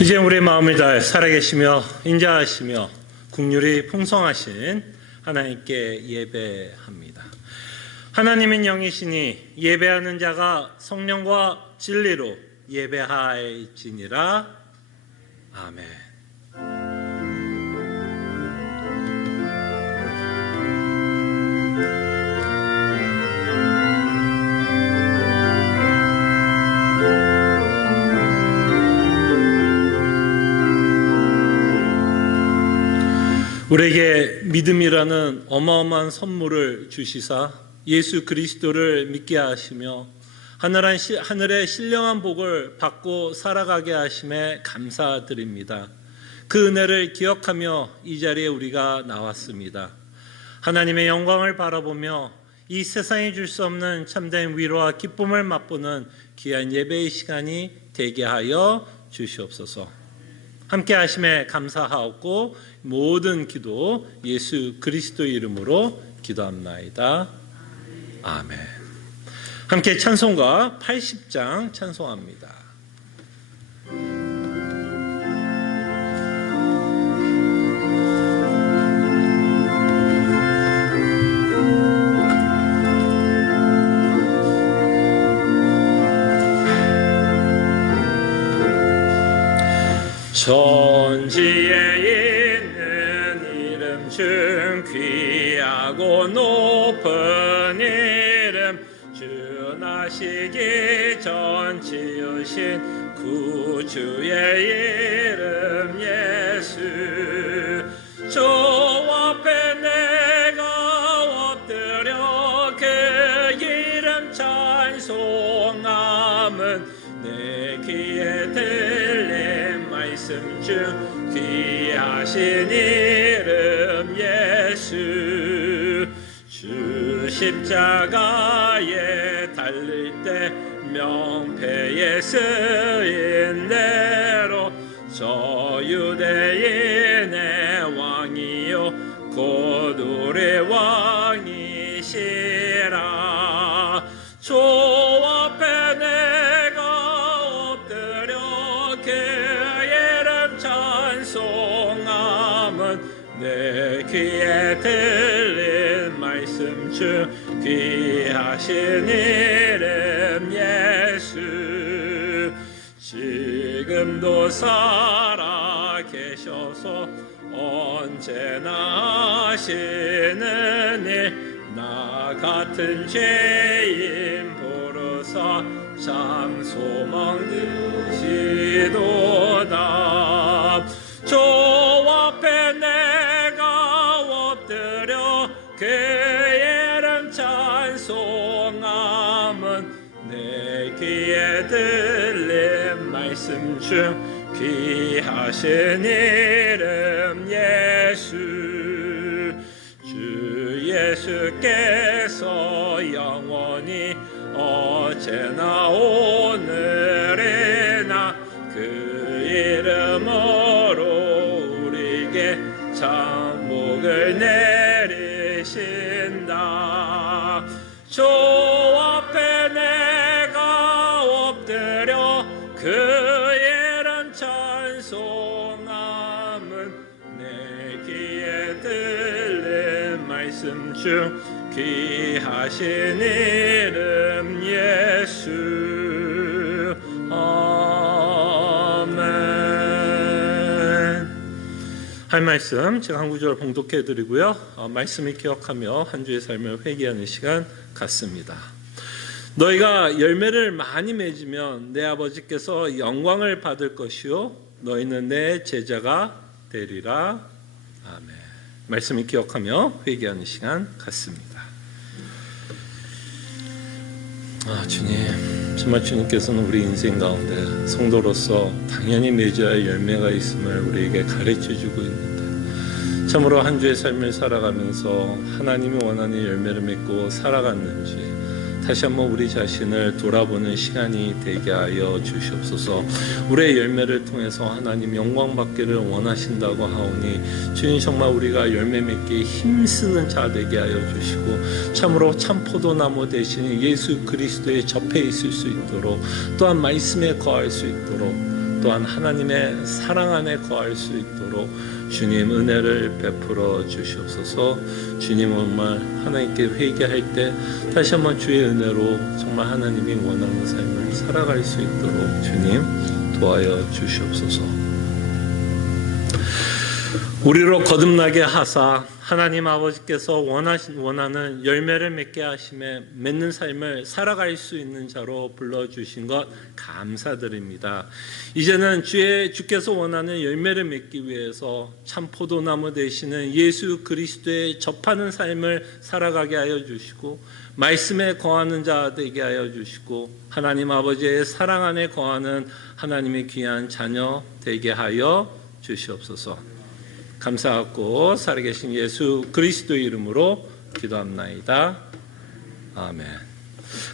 이제 우리 마음을 다해 살아계시며 인자하시며 국률이 풍성하신 하나님께 예배합니다. 하나님은 영이시니 예배하는 자가 성령과 진리로 예배할지니라. 아멘. 우리에게 믿음이라는 어마어마한 선물을 주시사 예수 그리스도를 믿게 하시며 하늘의 신령한 복을 받고 살아가게 하심에 감사드립니다. 그 은혜를 기억하며 이 자리에 우리가 나왔습니다. 하나님의 영광을 바라보며 이 세상이 줄 수 없는 참된 위로와 기쁨을 맛보는 귀한 예배의 시간이 되게 하여 주시옵소서. 함께 하심에 감사하옵고 모든 기도 예수 그리스도 이름으로 기도합나이다. 아멘. 함께 찬송가 80장 찬송합니다. 천지에 있는 이름 중 귀하고 높은 이름, 주 나시기 전 지으신 구주의 이름 예수. 주 앞에 내가 엎드려 그 이름 찬송함은 내 귀에 들린 말씀 중 귀하신 이름 예수. 주 십자가에 달릴 때 명패에 쓰인 대로 저 유대인의 왕이요 곧 우리 왕이시라. 주 앞에 내가 엎드려 그 이름 찬송함은 내 귀에 들린 말씀 중 귀하신 이름 예수. 지금도 살아 계셔서 언제나 하시는 일, 나 같은 죄인 부르사 참 소망 주시도다. 주 앞에 내가 엎드려 그 이름 찬송함은 내 귀에 들린 말씀 중 귀하신 이름 예수. 주 예수께서 영원히 어제나 오늘이나 그 이름으로 우리에게 참 복을 내리신다. 주 앞에 내가 엎드려 그 이름 찬송함은 내 귀에 들린 말씀 중 귀하신 이름 예수. 아멘. 할 말씀 제가 한 구절 봉독해 드리고요, 말씀을 기억하며 한 주의 삶을 회개하는 시간 갖습니다. 너희가 열매를 많이 맺으면 내 아버지께서 영광을 받을 것이요 너희는 내 제자가 되리라. 아멘. 말씀을 기억하며 회개하는 시간 갖습니다. 주님, 정말 주님께서는 우리 인생 가운데 성도로서 당연히 맺어야 할 열매가 있음을 우리에게 가르쳐주고 있는데, 참으로 한 주의 삶을 살아가면서 하나님이 원하는 열매를 맺고 살아갔는지 다시 한번 우리 자신을 돌아보는 시간이 되게 하여 주시옵소서. 우리의 열매를 통해서 하나님 영광 받기를 원하신다고 하오니 주님, 정말 우리가 열매 맺기에 힘쓰는 자 되게 하여 주시고, 참으로 참 포도나무 대신 예수 그리스도에 접해 있을 수 있도록, 또한 말씀에 거할 수 있도록 또한 하나님의 사랑 안에 거할 수 있도록 주님 은혜를 베풀어 주시옵소서. 주님 정말 하나님께 회개할 때 다시 한번 주의 은혜로 정말 하나님이 원하는 삶을 살아갈 수 있도록 주님 도와여 주시옵소서. 우리로 거듭나게 하사 하나님 아버지께서 원하는 열매를 맺게 하심에 맺는 삶을 살아갈 수 있는 자로 불러주신 것 감사드립니다. 이제는 주께서 원하는 열매를 맺기 위해서 참 포도나무 되시는 예수 그리스도에 접하는 삶을 살아가게 하여 주시고 말씀에 거하는 자 되게 하여 주시고 하나님 아버지의 사랑 안에 거하는 하나님의 귀한 자녀 되게 하여 주시옵소서. 감사하고 살아계신 예수 그리스도의 이름으로 기도합나이다. 아멘.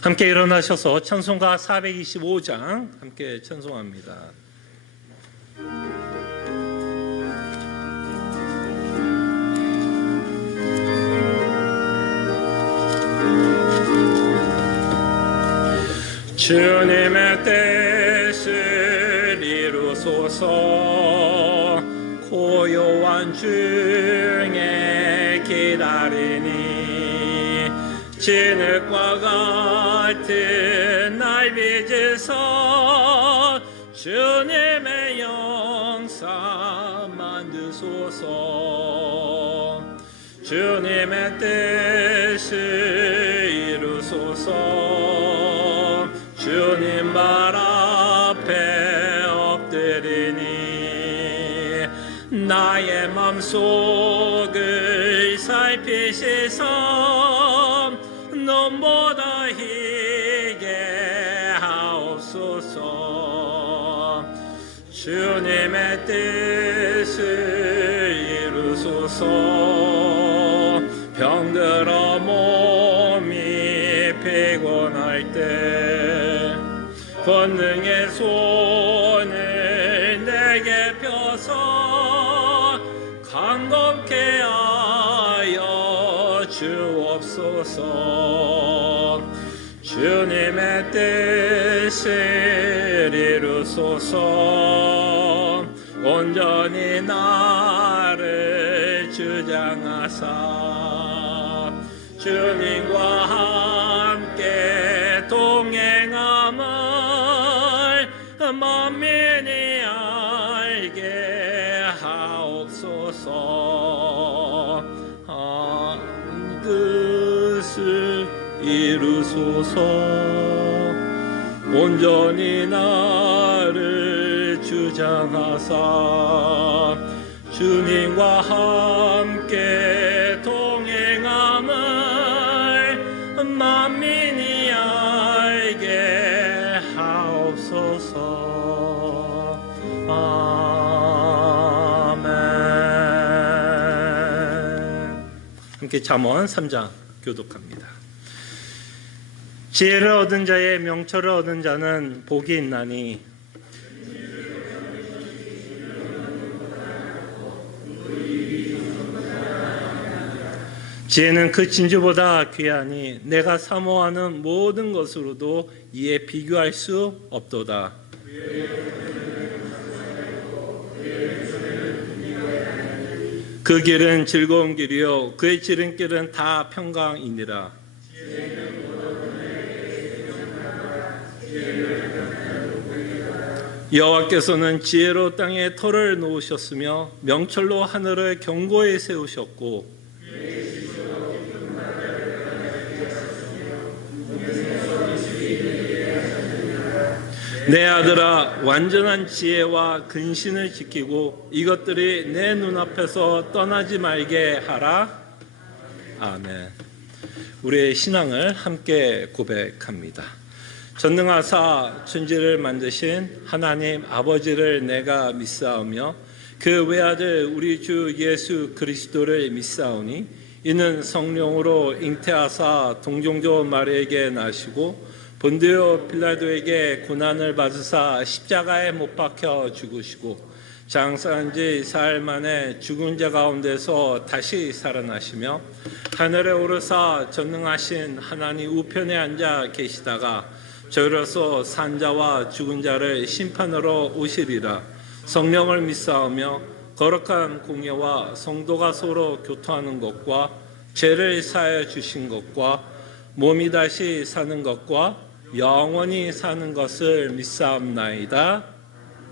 함께 일어나셔서 찬송가 425장 함께 찬송합니다. 주님의 뜻을 이루소서. 고요한 중에 기다리니 진흙과 같은 날 빚으서 주님의 영사 만드소서. 주님의 뜻을 이루소서. 주님 발 앞에 엎드리니 나의 맘속을 살피시사 눈보다 희게 하옵소서. 주님의 뜻을 이루소서. 병들어 몸이 피곤할 때 권능의 손을 내게 펴서 강건케 하여 주옵소서. 주님의 뜻을 이루소서. 온전히 나를 주장하사 주님과 함께 동행함을 만민이 알게 하옵소서. 뜻을 이루소서. 온전히 나를 주장하사 주님과 함께 동행함을 만민이 알게 하옵소서. 아멘. 함께 잠언 3장 교독합니다. 지혜를 얻은 자의 명철을 얻은 자는 복이 있나니 지혜는 그 진주보다 귀하니 내가 사모하는 모든 것으로도 이에 비교할 수 없도다. 그 길은 즐거운 길이요 그의 지름길은 다 평강이니라. 여호와께서는 지혜로 땅에 터를 놓으셨으며 명철로 하늘을 견고히 세우셨고 내 아들아 완전한 지혜와 근신을 지키고 이것들이 내 눈앞에서 떠나지 말게 하라. 아멘. 우리의 신앙을 함께 고백합니다. 전능하사 천지를 만드신 하나님 아버지를 내가 믿사오며 그 외아들 우리 주 예수 그리스도를 믿사오니 이는 성령으로 잉태하사 동정조 마리에게 나시고 본디오 빌라도에게 고난을 받으사 십자가에 못 박혀 죽으시고 장사한 지 사흘 만에 죽은 자 가운데서 다시 살아나시며 하늘에 오르사 전능하신 하나님 우편에 앉아 계시다가 저희로서 산자와 죽은 자를 심판하러 오시리라. 성령을 믿사오며 거룩한 공예와 성도가 서로 교통하는 것과 죄를 사하여 주신 것과 몸이 다시 사는 것과 영원히 사는 것을 믿사옵나이다.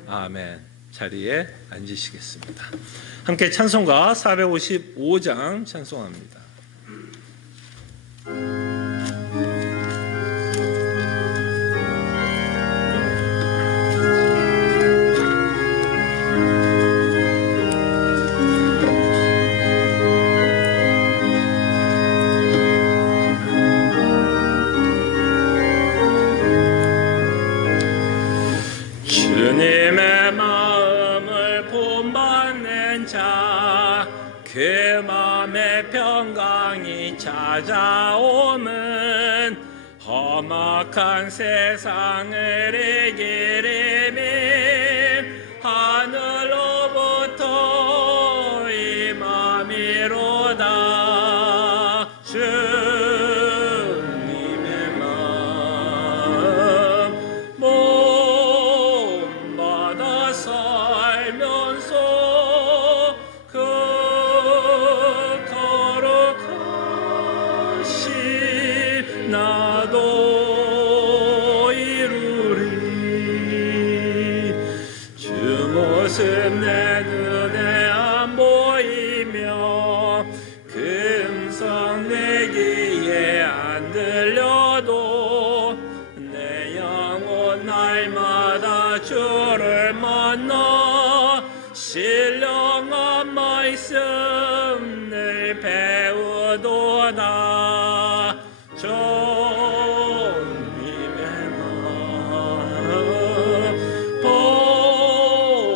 아멘. 자리에 앉으시겠습니다. 함께 찬송가 455장 찬송합니다. 주님의 마음을 본받는 자, 그 마음의 평강이 찾아오면 험악한 세상을 이기리니 하늘로부터 임함이로다. 주님의 마음 몸받아 살면서 그 거룩하신 나도 이루리. 주 모습 내 눈에 안 보이며 그 음성 내 귀에 안 들려도 내 영혼 날마다 주를 만나 신령한 말씀을 배우도다. 주님의 마음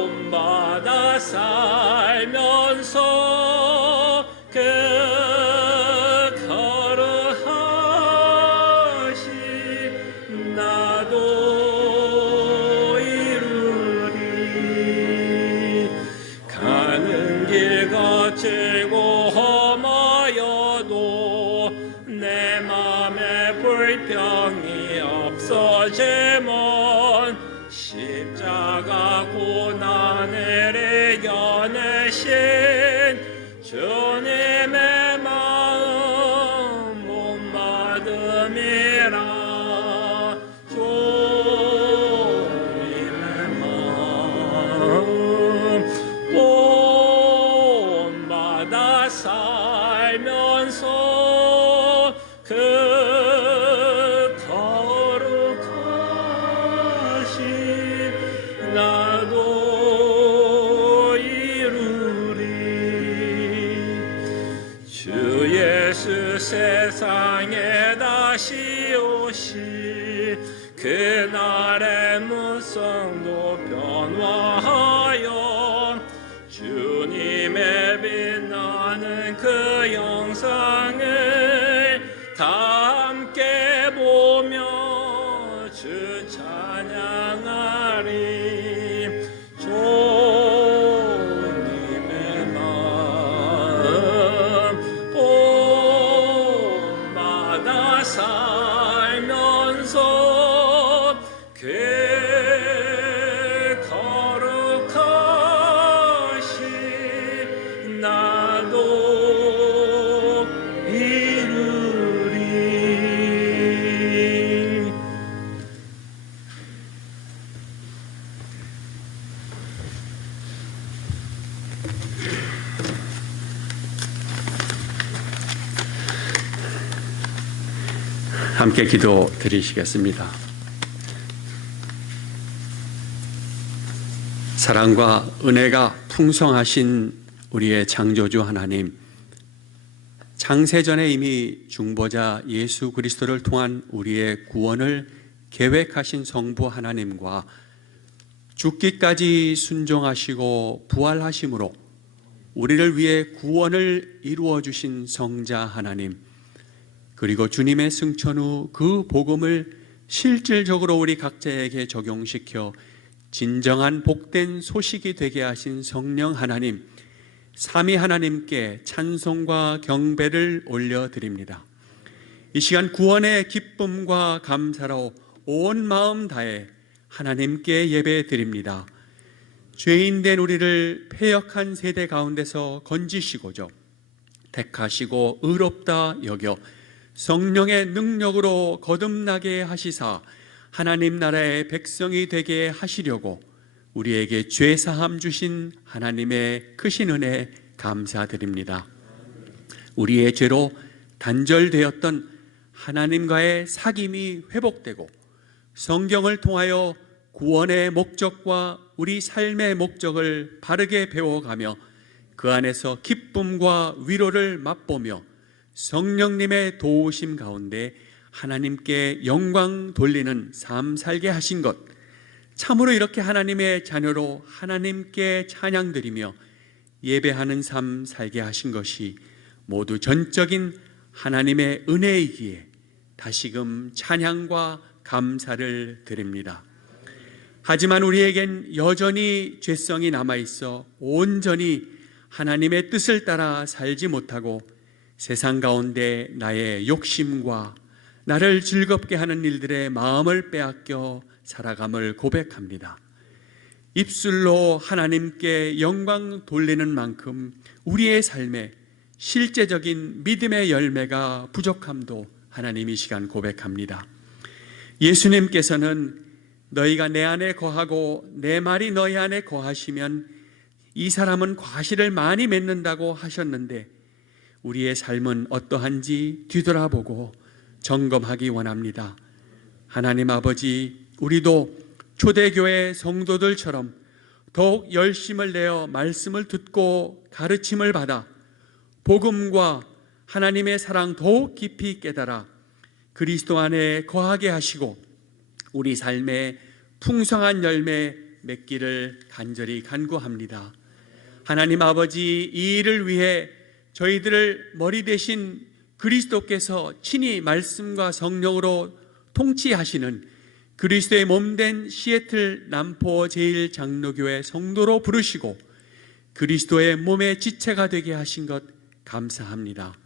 본받아 살면서 그 거룩하신 나도 이루리. 가는 길 거칠고 험하여도 내 맘에 불평이 없어지면 십자가 고난을 이겨내신 주님의 마음 못받음이라. 주님의 마음 본받아 살면서 그 거룩하신 나도 이루리. 주 예수 세상에 다시 오시 그날의 문성도 변화하여 주님의 빛나는 그 영상을 다 함께 보며 주 찬양하리. 주님의 마음 본받아 살면서 그 거룩하신 나도 이루리. 함께 기도 드리시겠습니다. 사랑과 은혜가 풍성하신 우리의 창조주 하나님, 창세전에 이미 중보자 예수 그리스도를 통한 우리의 구원을 계획하신 성부 하나님과 죽기까지 순종하시고 부활하심으로 우리를 위해 구원을 이루어 주신 성자 하나님, 그리고 주님의 승천 후 그 복음을 실질적으로 우리 각자에게 적용시켜 진정한 복된 소식이 되게 하신 성령 하나님, 삼위 하나님께 찬송과 경배를 올려드립니다. 이 시간 구원의 기쁨과 감사로 온 마음 다해 하나님께 예배 드립니다. 죄인된 우리를 패역한 세대 가운데서 건지시고죠, 택하시고 의롭다 여겨 성령의 능력으로 거듭나게 하시사 하나님 나라의 백성이 되게 하시려고 우리에게 죄사함 주신 하나님의 크신 은혜 감사드립니다. 우리의 죄로 단절되었던 하나님과의 사귐이 회복되고 성경을 통하여 구원의 목적과 우리 삶의 목적을 바르게 배워가며 그 안에서 기쁨과 위로를 맛보며 성령님의 도우심 가운데 하나님께 영광 돌리는 삶 살게 하신 것, 참으로 이렇게 하나님의 자녀로 하나님께 찬양드리며 예배하는 삶 살게 하신 것이 모두 전적인 하나님의 은혜이기에 다시금 찬양과 감사를 드립니다. 하지만 우리에겐 여전히 죄성이 남아있어 온전히 하나님의 뜻을 따라 살지 못하고 세상 가운데 나의 욕심과 나를 즐겁게 하는 일들의 마음을 빼앗겨 살아감을 고백합니다. 입술로 하나님께 영광 돌리는 만큼 우리의 삶에 실제적인 믿음의 열매가 부족함도 하나님 이 시간 고백합니다. 예수님께서는 너희가 내 안에 거하고 내 말이 너희 안에 거하시면 이 사람은 과실을 많이 맺는다고 하셨는데 우리의 삶은 어떠한지 뒤돌아보고 점검하기 원합니다. 하나님 아버지, 우리도 초대교회 성도들처럼 더욱 열심을 내어 말씀을 듣고 가르침을 받아 복음과 하나님의 사랑 더욱 깊이 깨달아 그리스도 안에 거하게 하시고 우리 삶에 풍성한 열매 맺기를 간절히 간구합니다. 하나님 아버지, 이 일을 위해 저희들을 머리 대신 그리스도께서 친히 말씀과 성령으로 통치하시는 그리스도의 몸된 시애틀 남포 제1장로교회 성도로 부르시고 그리스도의 몸의 지체가 되게 하신 것 감사합니다.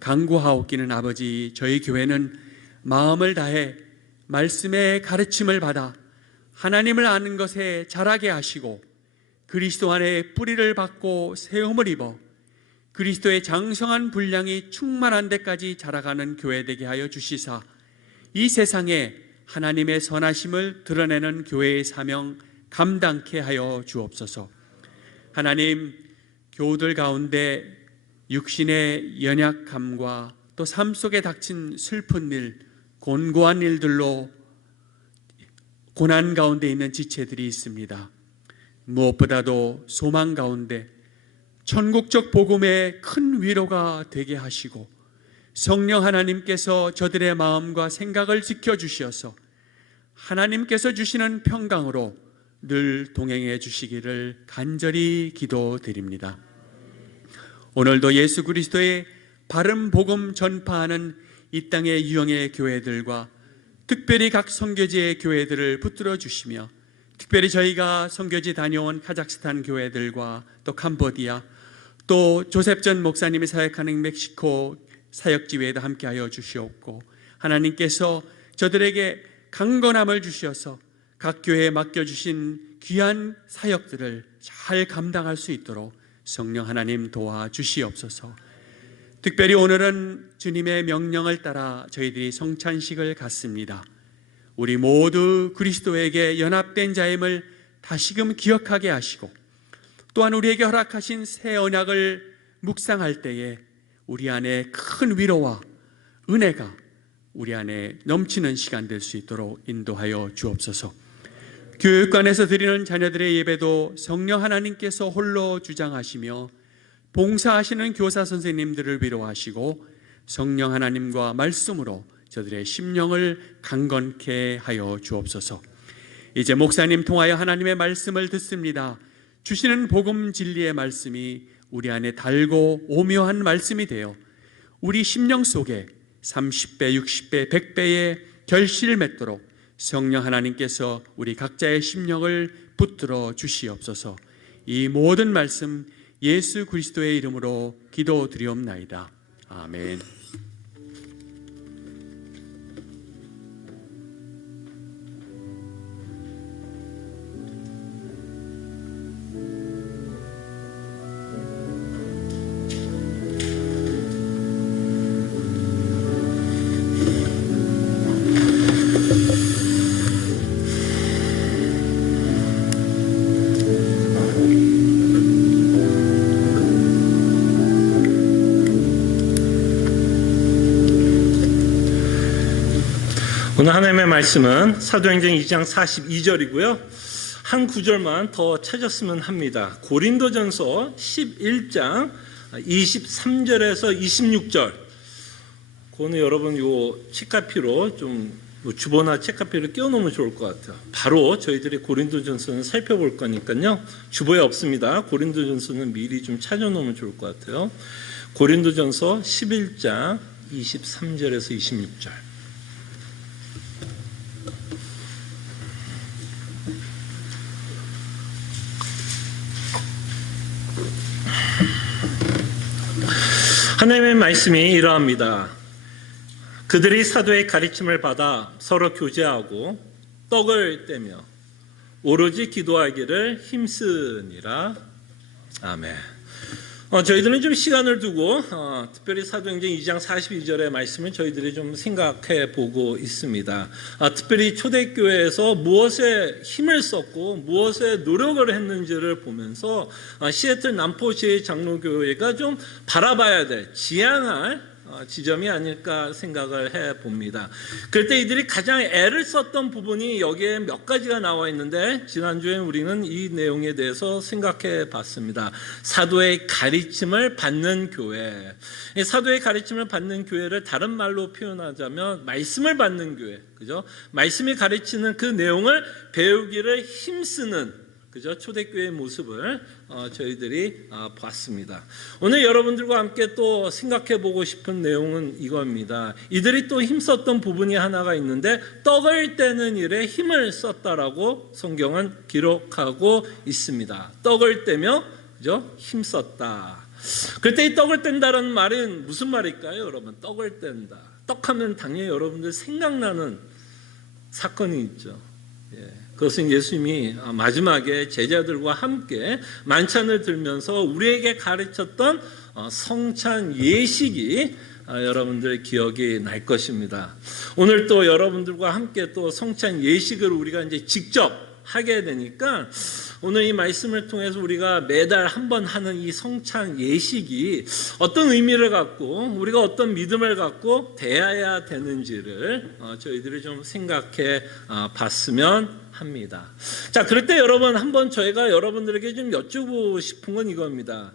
간구하옵기는 아버지, 저희 교회는 마음을 다해 말씀의 가르침을 받아 하나님을 아는 것에 자라게 하시고 그리스도 안에 뿌리를 받고 세움을 입어 그리스도의 장성한 분량이 충만한 데까지 자라가는 교회 되게 하여 주시사 이 세상에 하나님의 선하심을 드러내는 교회의 사명 감당케 하여 주옵소서. 하나님, 교우들 가운데 육신의 연약함과 또 삶 속에 닥친 슬픈 일, 곤고한 일들로 고난 가운데 있는 지체들이 있습니다. 무엇보다도 소망 가운데 천국적 복음의 큰 위로가 되게 하시고 성령 하나님께서 저들의 마음과 생각을 지켜주시어서 하나님께서 주시는 평강으로 늘 동행해 주시기를 간절히 기도드립니다. 오늘도 예수 그리스도의 바른 복음 전파하는 이 땅의 유형의 교회들과 특별히 각 선교지의 교회들을 붙들어 주시며 특별히 저희가 선교지 다녀온 카자흐스탄 교회들과 또 캄보디아 또 조셉 전 목사님이 사역하는 멕시코 사역지회에도 함께하여 주시옵고 하나님께서 저들에게 강건함을 주시어서 각 교회에 맡겨주신 귀한 사역들을 잘 감당할 수 있도록 성령 하나님 도와주시옵소서. 특별히 오늘은 주님의 명령을 따라 저희들이 성찬식을 갖습니다. 우리 모두 그리스도에게 연합된 자임을 다시금 기억하게 하시고 또한 우리에게 허락하신 새 언약을 묵상할 때에 우리 안에 큰 위로와 은혜가 우리 안에 넘치는 시간 될 수 있도록 인도하여 주옵소서. 교육관에서 드리는 자녀들의 예배도 성령 하나님께서 홀로 주장하시며 봉사하시는 교사 선생님들을 위로하시고 성령 하나님과 말씀으로 저들의 심령을 강건케 하여 주옵소서. 이제 목사님 통하여 하나님의 말씀을 듣습니다. 주시는 복음 진리의 말씀이 우리 안에 달고 오묘한 말씀이 되어 우리 심령 속에 30배, 60배, 100배의 결실을 맺도록 성령 하나님께서 우리 각자의 심령을 붙들어 주시옵소서. 이 모든 말씀 예수 그리스도의 이름으로 기도드리옵나이다. 아멘. 오늘 하나님의 말씀은 사도행전 2장 42절이고요. 한 구절만 더 찾았으면 합니다. 고린도전서 11장 23절에서 26절. 그거는 여러분 요 책카피로 좀 주보나 책카피를 끼워놓으면 좋을 것 같아요. 바로 저희들이 고린도전서는 살펴볼 거니까요. 주보에 없습니다. 고린도전서는 미리 좀 찾아놓으면 좋을 것 같아요. 고린도전서 11장 23절에서 26절. 하나님의 말씀이 이러합니다. 그들이 사도의 가르침을 받아 서로 교제하고 떡을 떼며 오로지 기도하기를 힘쓰니라. 아멘. 저희들은 좀 시간을 두고 특별히 사도행전 2장 42절의 말씀을 저희들이 좀 생각해 보고 있습니다. 특별히 초대교회에서 무엇에 힘을 썼고 무엇에 노력을 했는지를 보면서 시애틀 남포시의 장로교회가 좀 바라봐야 될, 지향할 지점이 아닐까 생각을 해봅니다. 그럴 때 이들이 가장 애를 썼던 부분이 여기에 몇 가지가 나와 있는데 지난주에 우리는 이 내용에 대해서 생각해 봤습니다. 사도의 가르침을 받는 교회. 사도의 가르침을 받는 교회를 다른 말로 표현하자면 말씀을 받는 교회. 그죠? 말씀이 가르치는 그 내용을 배우기를 힘쓰는 그죠? 초대교회의 모습을 저희들이 봤습니다. 오늘 여러분들과 함께 또 생각해 보고 싶은 내용은 이겁니다. 이들이 또 힘썼던 부분이 하나가 있는데 떡을 떼는 일에 힘을 썼다라고 성경은 기록하고 있습니다. 떡을 떼며 그죠? 힘썼다. 그때 이 떡을 뗀다는 말은 무슨 말일까요, 여러분? 떡을 뗀다. 떡하면 당연히 여러분들 생각나는 사건이 있죠. 그것은 예수님이 마지막에 제자들과 함께 만찬을 들면서 우리에게 가르쳤던 성찬 예식이 여러분들 기억이 날 것입니다. 오늘 또 여러분들과 함께 또 성찬 예식을 우리가 이제 직접 하게 되니까 오늘 이 말씀을 통해서 우리가 매달 한 번 하는 이 성찬 예식이 어떤 의미를 갖고 우리가 어떤 믿음을 갖고 대해야 되는지를 저희들이 좀 생각해 봤으면 합니다. 자, 그럴 때 여러분 한번 저희가 여러분들에게 좀 여쭈고 싶은 건 이겁니다.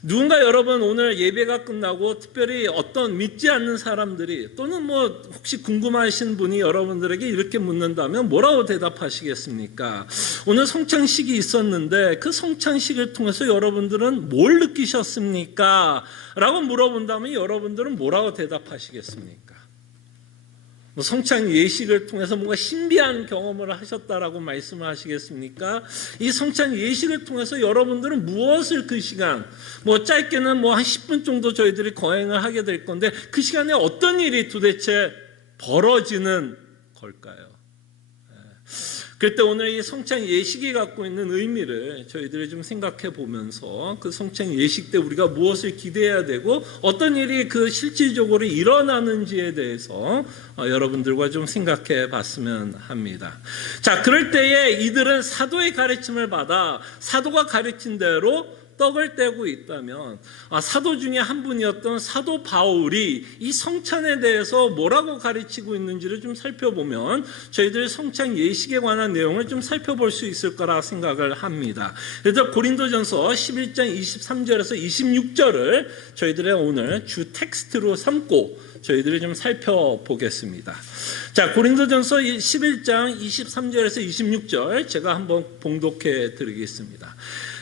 누군가 여러분 오늘 예배가 끝나고 특별히 어떤 믿지 않는 사람들이 또는 뭐 혹시 궁금하신 분이 여러분들에게 이렇게 묻는다면 뭐라고 대답하시겠습니까? 오늘 성찬식이 있었는데 그 성찬식을 통해서 여러분들은 뭘 느끼셨습니까? 라고 물어본다면 여러분들은 뭐라고 대답하시겠습니까? 성찬 예식을 통해서 뭔가 신비한 경험을 하셨다라고 말씀을 하시겠습니까? 이 성찬 예식을 통해서 여러분들은 무엇을 그 시간, 뭐 짧게는 뭐 한 10분 정도 저희들이 거행을 하게 될 건데 그 시간에 어떤 일이 도대체 벌어지는 걸까요? 그럴 때 오늘 이 성찬 예식이 갖고 있는 의미를 저희들이 좀 생각해 보면서 그 성찬 예식 때 우리가 무엇을 기대해야 되고 어떤 일이 그 실질적으로 일어나는지에 대해서 여러분들과 좀 생각해 봤으면 합니다. 자, 그럴 때에 이들은 사도의 가르침을 받아 사도가 가르친 대로 떡을 떼고 있다면 사도 중에 한 분이었던 사도 바울이 이 성찬에 대해서 뭐라고 가르치고 있는지를 좀 살펴보면 저희들 성찬 예식에 관한 내용을 좀 살펴볼 수 있을 거라 생각을 합니다. 그래서 고린도전서 11장 23절에서 26절을 저희들의 오늘 주 텍스트로 삼고 저희들이 좀 살펴보겠습니다. 자, 고린도전서 11장 23절에서 26절 제가 한번 봉독해 드리겠습니다.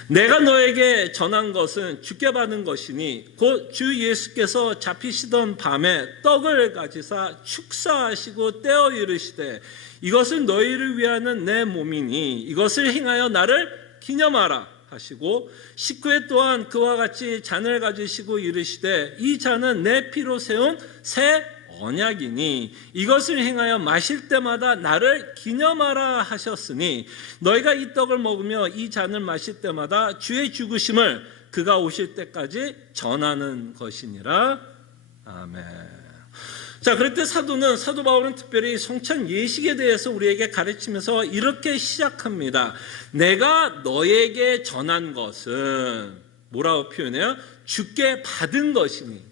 내가 너에게 전한 것은 주께 받은 것이니 곧 주 예수께서 잡히시던 밤에 떡을 가지사 축사하시고 떼어 이르시되 이것은 너희를 위하는 내 몸이니 이것을 행하여 나를 기념하라 하시고 19회 또한 그와 같이 잔을 가지시고 이르시되 이 잔은 내 피로 세운 새 언약이니 이것을 행하여 마실 때마다 나를 기념하라 하셨으니 너희가 이 떡을 먹으며 이 잔을 마실 때마다 주의 죽으심을 그가 오실 때까지 전하는 것이니라. 아멘. 자, 그럴 때 사도 바울은 특별히 성찬 예식에 대해서 우리에게 가르치면서 이렇게 시작합니다. 내가 너에게 전한 것은 뭐라고 표현해요? 주께 받은 것이니.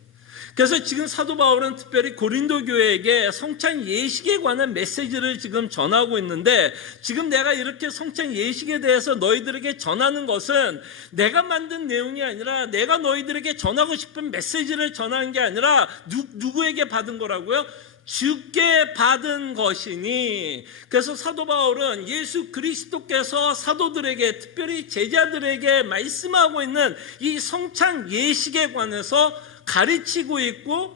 그래서 지금 사도 바울은 특별히 고린도 교회에게 성찬 예식에 관한 메시지를 지금 전하고 있는데, 지금 내가 이렇게 성찬 예식에 대해서 너희들에게 전하는 것은 내가 만든 내용이 아니라 내가 너희들에게 전하고 싶은 메시지를 전하는 게 아니라 누구에게 받은 거라고요? 주께 받은 것이니. 그래서 사도 바울은 예수 그리스도께서 사도들에게, 특별히 제자들에게 말씀하고 있는 이 성찬 예식에 관해서 가르치고 있고,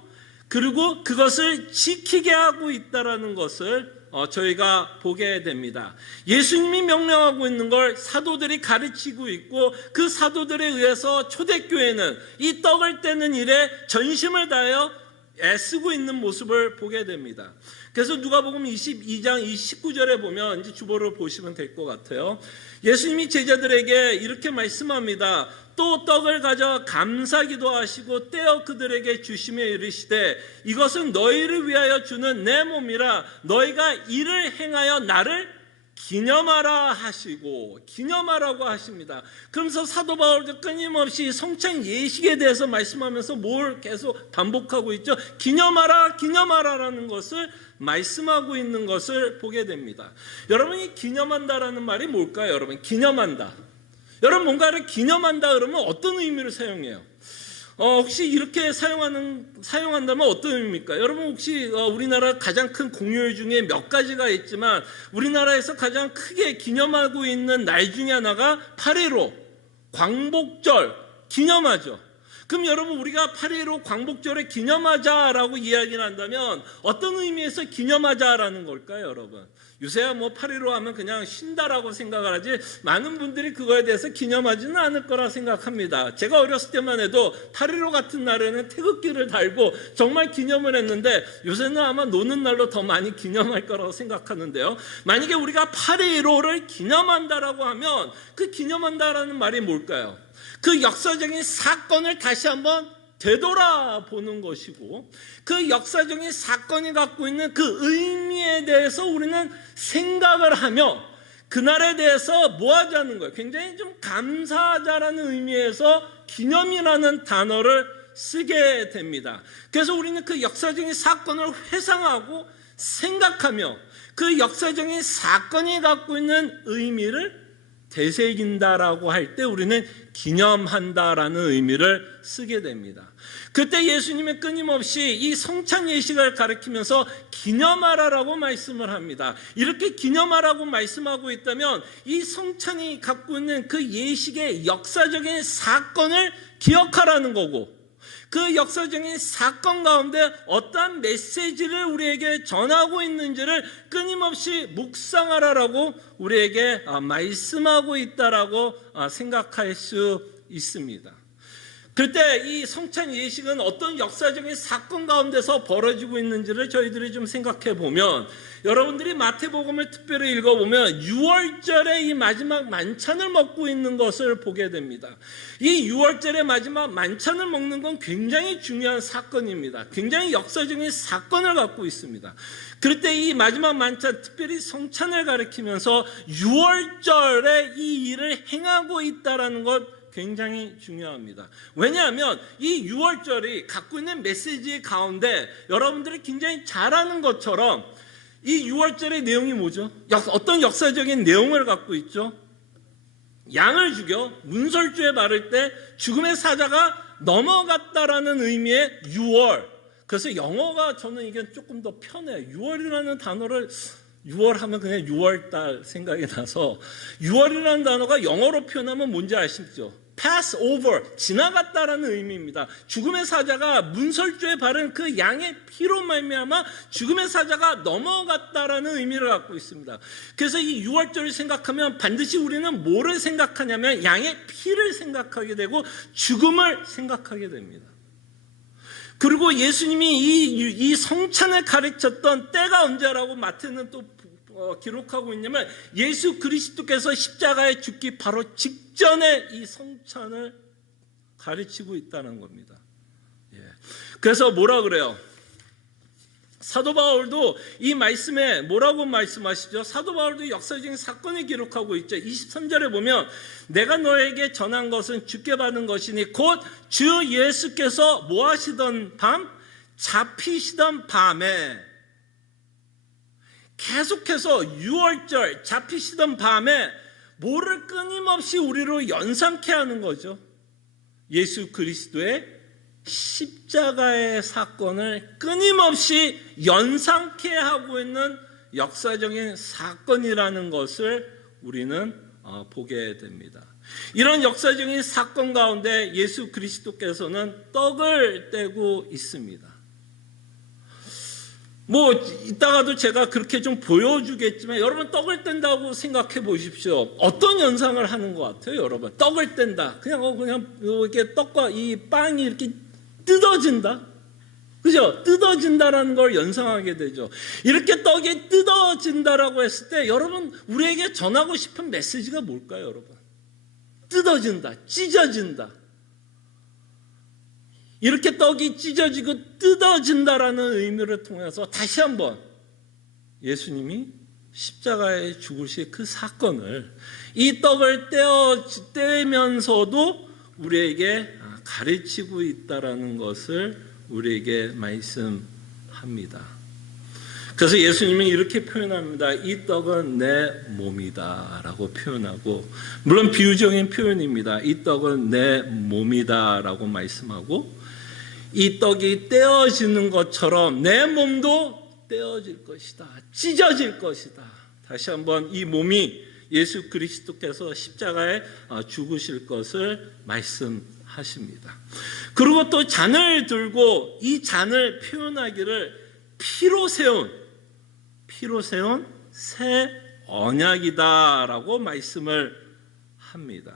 그리고 그것을 지키게 하고 있다는 것을 저희가 보게 됩니다. 예수님이 명령하고 있는 걸 사도들이 가르치고 있고, 그 사도들에 의해서 초대교회는 이 떡을 떼는 일에 전심을 다하여 애쓰고 있는 모습을 보게 됩니다. 그래서 누가복음 22장 29절에 보면, 이제 주보를 보시면 될 것 같아요. 예수님이 제자들에게 이렇게 말씀합니다. 또 떡을 가져 감사기도 하시고 떼어 그들에게 주시며 이르시되, 이것은 너희를 위하여 주는 내 몸이라, 너희가 이를 행하여 나를 기념하라 하시고, 기념하라고 하십니다. 그러면서 사도 바울도 끊임없이 성찬 예식에 대해서 말씀하면서 뭘 계속 반복하고 있죠? 기념하라, 기념하라라는 것을 말씀하고 있는 것을 보게 됩니다. 여러분이 기념한다라는 말이 뭘까요? 여러분, 기념한다. 여러분, 뭔가를 기념한다 그러면 어떤 의미를 사용해요? 혹시 이렇게 사용한다면 어떤 의미입니까? 여러분, 혹시 우리나라 가장 큰 공휴일 중에 몇 가지가 있지만, 우리나라에서 가장 크게 기념하고 있는 날 중에 하나가 8.15 광복절 기념하죠. 그럼 여러분, 우리가 8.15 광복절에 기념하자라고 이야기를 한다면 어떤 의미에서 기념하자라는 걸까요, 여러분? 요새야 뭐 8.15 하면 그냥 쉰다라고 생각을 하지, 많은 분들이 그거에 대해서 기념하지는 않을 거라 생각합니다. 제가 어렸을 때만 해도 8.15 같은 날에는 태극기를 달고 정말 기념을 했는데, 요새는 아마 노는 날로 더 많이 기념할 거라고 생각하는데요. 만약에 우리가 8.15를 기념한다라고 하면 그 기념한다라는 말이 뭘까요? 그 역사적인 사건을 다시 한번 되돌아보는 것이고, 그 역사적인 사건이 갖고 있는 그 의미에 대해서 우리는 생각을 하며 그날에 대해서 뭐 하자는 거예요? 굉장히 좀 감사하자라는 의미에서 기념이라는 단어를 쓰게 됩니다. 그래서 우리는 그 역사적인 사건을 회상하고 생각하며 그 역사적인 사건이 갖고 있는 의미를 되새긴다라고 할 때 우리는 기념한다라는 의미를 쓰게 됩니다. 그때 예수님은 끊임없이 이 성찬 예식을 가리키면서 기념하라라고 말씀을 합니다. 이렇게 기념하라고 말씀하고 있다면 이 성찬이 갖고 있는 그 예식의 역사적인 사건을 기억하라는 거고, 그 역사적인 사건 가운데 어떠한 메시지를 우리에게 전하고 있는지를 끊임없이 묵상하라라고 우리에게 말씀하고 있다라고 생각할 수 있습니다. 그때 이 성찬 예식은 어떤 역사적인 사건 가운데서 벌어지고 있는지를 저희들이 좀 생각해 보면, 여러분들이 마태복음을 특별히 읽어보면 6월절에 이 마지막 만찬을 먹고 있는 것을 보게 됩니다. 이 6월절의 마지막 만찬을 먹는 건 굉장히 중요한 사건입니다. 굉장히 역사적인 사건을 갖고 있습니다. 그럴 때 이 마지막 만찬, 특별히 성찬을 가리키면서 6월절에 이 일을 행하고 있다는 것 굉장히 중요합니다. 왜냐하면 이 6월절이 갖고 있는 메시지 가운데 여러분들이 굉장히 잘 아는 것처럼 이 6월절의 내용이 뭐죠? 어떤 역사적인 내용을 갖고 있죠? 양을 죽여 문설주에 바를 때 죽음의 사자가 넘어갔다라는 의미의 6월. 그래서 영어가 저는 이게 조금 더 편해요. 6월이라는 단어를, 6월 하면 그냥 6월달 생각이 나서, 6월이라는 단어가 영어로 표현하면 뭔지 아시죠? pass over, 지나갔다라는 의미입니다. 죽음의 사자가 문설주에 바른 그 양의 피로 말미암아 죽음의 사자가 넘어갔다라는 의미를 갖고 있습니다. 그래서 이 6월절을 생각하면 반드시 우리는 뭐를 생각하냐면 양의 피를 생각하게 되고 죽음을 생각하게 됩니다. 그리고 예수님이 이 성찬을 가르쳤던 때가 언제라고 마태는 또 기록하고 있냐면, 예수 그리스도께서 십자가에 죽기 바로 직전에 이 성찬을 가르치고 있다는 겁니다. 그래서 뭐라 그래요? 사도 바울도 이 말씀에 뭐라고 말씀하시죠? 사도 바울도 역사적인 사건을 기록하고 있죠. 23절에 보면 내가 너에게 전한 것은 주께 받은 것이니 곧 주 예수께서 뭐 하시던 밤? 잡히시던 밤에, 계속해서 6월절 잡히시던 밤에 뭐를 끊임없이 우리로 연상케 하는 거죠. 예수 그리스도의 십자가의 사건을 끊임없이 연상케 하고 있는 역사적인 사건이라는 것을 우리는 보게 됩니다. 이런 역사적인 사건 가운데 예수 그리스도께서는 떡을 떼고 있습니다. 뭐 이따가도 제가 그렇게 좀 보여주겠지만 여러분 떡을 뗀다고 생각해 보십시오. 어떤 연상을 하는 것 같아요, 여러분? 떡을 뗀다. 그냥 이렇게 떡과 이 빵이 이렇게 뜯어진다. 그죠? 뜯어진다라는 걸 연상하게 되죠. 이렇게 떡이 뜯어진다라고 했을 때 여러분 우리에게 전하고 싶은 메시지가 뭘까요, 여러분? 뜯어진다, 찢어진다. 이렇게 떡이 찢어지고 뜯어진다라는 의미를 통해서 다시 한번 예수님이 십자가에 죽으실 그 사건을 이 떡을 떼면서도 우리에게 가르치고 있다라는 것을 우리에게 말씀합니다. 그래서 예수님은 이렇게 표현합니다. 이 떡은 내 몸이다 라고 표현하고, 물론 비유적인 표현입니다. 이 떡은 내 몸이다 라고 말씀하고, 이 떡이 떼어지는 것처럼 내 몸도 떼어질 것이다, 찢어질 것이다. 다시 한번 이 몸이 예수 그리스도께서 십자가에 죽으실 것을 말씀하십니다. 그리고 또 잔을 들고 이 잔을 표현하기를 피로 세운 새 언약이다라고 말씀을 합니다.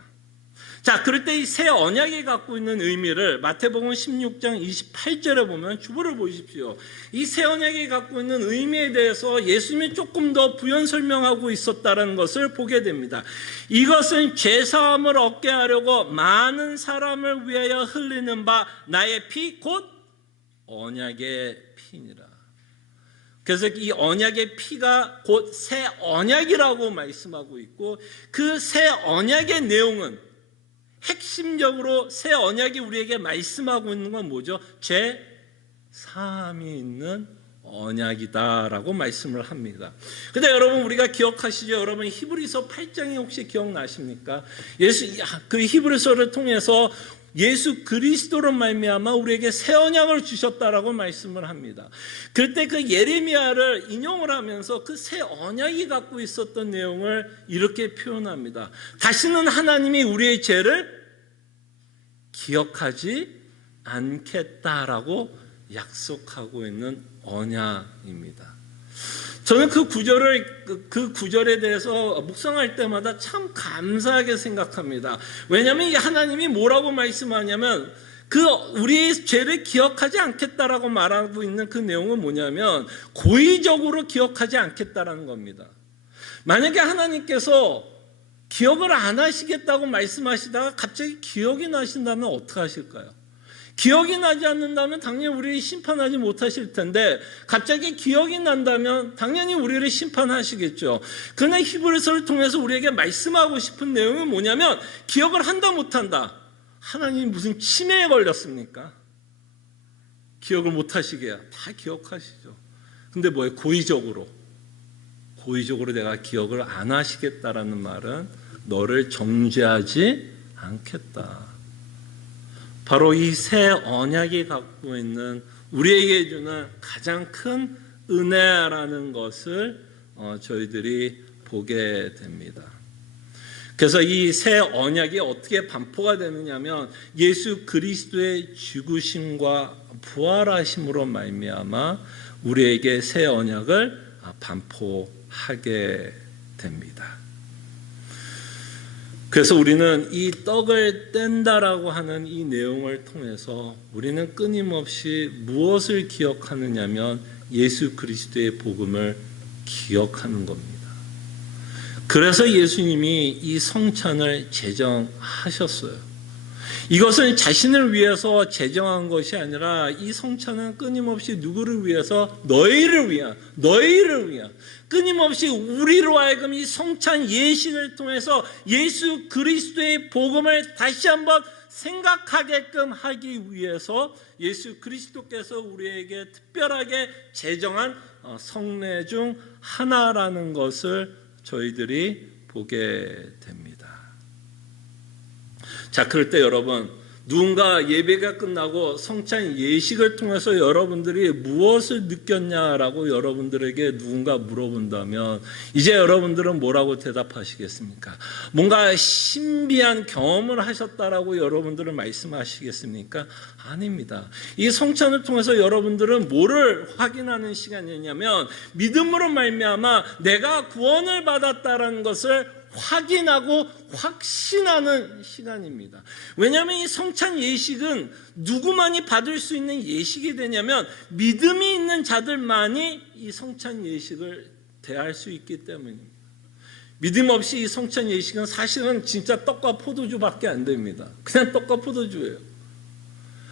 자, 그럴 때 이 새 언약이 갖고 있는 의미를 마태복음 16장 28절에 보면 주보를 보십시오. 이 새 언약이 갖고 있는 의미에 대해서 예수님이 조금 더 부연 설명하고 있었다는 것을 보게 됩니다. 이것은 죄사함을 얻게 하려고 많은 사람을 위하여 흘리는 바 나의 피 곧 언약의 피니라. 그래서 이 언약의 피가 곧 새 언약이라고 말씀하고 있고, 그 새 언약의 내용은 핵심적으로 새 언약이 우리에게 말씀하고 있는 건 뭐죠? 죄 사함이 있는 언약이다라고 말씀을 합니다. 근데 여러분 우리가 기억하시죠? 여러분 히브리서 8장이 혹시 기억나십니까? 그 히브리서를 통해서 예수 그리스도로 말미암아 우리에게 새 언약을 주셨다라고 말씀을 합니다. 그때 그 예레미야를 인용을 하면서 그 새 언약이 갖고 있었던 내용을 이렇게 표현합니다. 다시는 하나님이 우리의 죄를 기억하지 않겠다라고 약속하고 있는 언약입니다. 저는 그 구절에 대해서 묵상할 때마다 참 감사하게 생각합니다. 왜냐하면 이 하나님이 뭐라고 말씀하냐면 우리의 죄를 기억하지 않겠다라고 말하고 있는 그 내용은 뭐냐면 고의적으로 기억하지 않겠다라는 겁니다. 만약에 하나님께서 기억을 안 하시겠다고 말씀하시다가 갑자기 기억이 나신다면 어떻게 하실까요? 기억이 나지 않는다면 당연히 우리를 심판하지 못하실 텐데 갑자기 기억이 난다면 당연히 우리를 심판하시겠죠. 그러나 히브리서를 통해서 우리에게 말씀하고 싶은 내용은 뭐냐면 기억을 한다 못한다. 하나님이 무슨 치매에 걸렸습니까? 기억을 못하시게야. 다 기억하시죠. 근데 뭐예요? 고의적으로 내가 기억을 안 하시겠다라는 말은 너를 정죄하지 않겠다. 바로 이 새 언약이 갖고 있는 우리에게 주는 가장 큰 은혜라는 것을 저희들이 보게 됩니다. 그래서 이 새 언약이 어떻게 반포가 되느냐면 예수 그리스도의 죽으심과 부활하심으로 말미암아 우리에게 새 언약을 반포하게 됩니다. 그래서 우리는 이 떡을 뗀다라고 하는 이 내용을 통해서 우리는 끊임없이 무엇을 기억하느냐면 예수 그리스도의 복음을 기억하는 겁니다. 그래서 예수님이 이 성찬을 제정하셨어요. 이것은 자신을 위해서 제정한 것이 아니라 이 성찬은 끊임없이 누구를 위해서? 너희를 위한 끊임없이 우리로 하여금 이 성찬 예식을 통해서 예수 그리스도의 복음을 다시 한번 생각하게끔 하기 위해서 예수 그리스도께서 우리에게 특별하게 제정한 성례 중 하나라는 것을 저희들이 보게 됩니다. 자, 그럴 때 여러분, 누군가 예배가 끝나고 성찬 예식을 통해서 여러분들이 무엇을 느꼈냐라고 여러분들에게 누군가 물어본다면 이제 여러분들은 뭐라고 대답하시겠습니까? 뭔가 신비한 경험을 하셨다라고 여러분들은 말씀하시겠습니까? 아닙니다. 이 성찬을 통해서 여러분들은 뭐를 확인하는 시간이냐면 믿음으로 말미암아 내가 구원을 받았다라는 것을 확인하고 확신하는 시간입니다. 왜냐하면 이 성찬 예식은 누구만이 받을 수 있는 예식이 되냐면 믿음이 있는 자들만이 이 성찬 예식을 대할 수 있기 때문입니다. 믿음 없이 이 성찬 예식은 사실은 진짜 떡과 포도주밖에 안 됩니다. 그냥 떡과 포도주예요.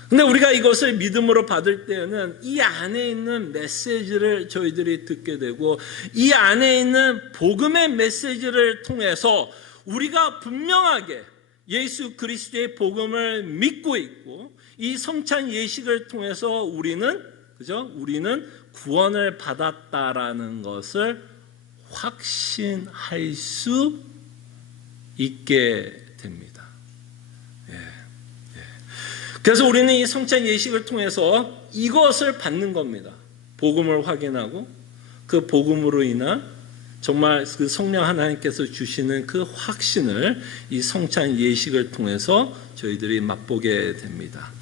근데 우리가 이것을 믿음으로 받을 때에는 이 안에 있는 메시지를 저희들이 듣게 되고 이 안에 있는 복음의 메시지를 통해서 우리가 분명하게 예수 그리스도의 복음을 믿고 있고 이 성찬 예식을 통해서 우리는 구원을 받았다라는 것을 확신할 수 있게 됩니다. 그래서 우리는 이 성찬 예식을 통해서 이것을 받는 겁니다. 복음을 확인하고 그 복음으로 인한 정말 그 성령 하나님께서 주시는 그 확신을 이 성찬 예식을 통해서 저희들이 맛보게 됩니다.